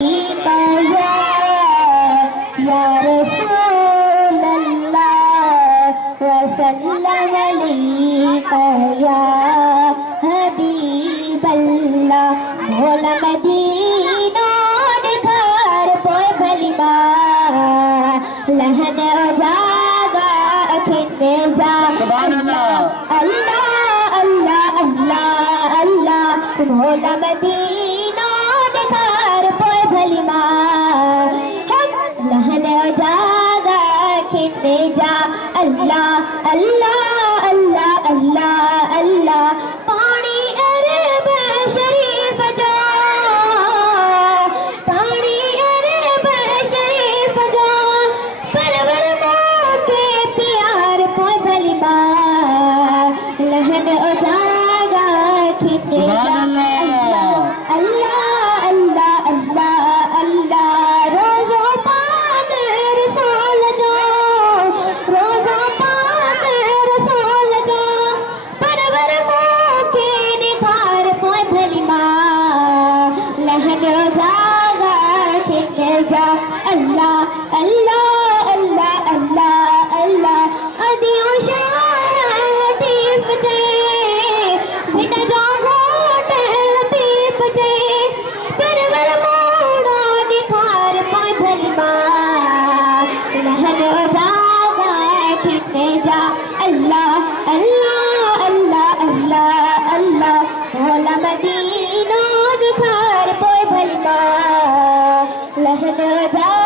या रसूल अल्लाह वसल्लम अलैका या हबीब अल्लाह भोला मदीना निखार पोए भलीमा लहन जागा खिंदे जा सुभान अल्लाह अल्लाह अल्लाह अल्लाह अल्लाह भोला मदीना निखार पोए भलीमा लहन जागा खिंदे जा अल्लाह अल्लाह अल्लाह अल्लाह अल्लाह पानी अरब शरीफ जा पानी अरब शरीफ जा परवर मोचे प्यार पोए भलीमा लहन जागा खिंदे जा अल्लाह अल्लाह अल्लाह अल्लाह अल्लाह रोज़ो पाक रसूल जो रोज़ो पाक रसूल जो परवर मोके निखार पोए भलीमा लहन जागा खिंदे जा अल्लाह अल्लाह अल्लाह अल्लाह अल्लाह अदियो शाह लतीफ जे बिन जा घोट लतीफ जे परवर मोड़ा निखार पोए भलीमा लहन जागा खिंदे जा अल्लाह अल्लाह अल्लाह अल्लाह अल्लाह भोला मदीना निखार पोए भलीमा लहन जा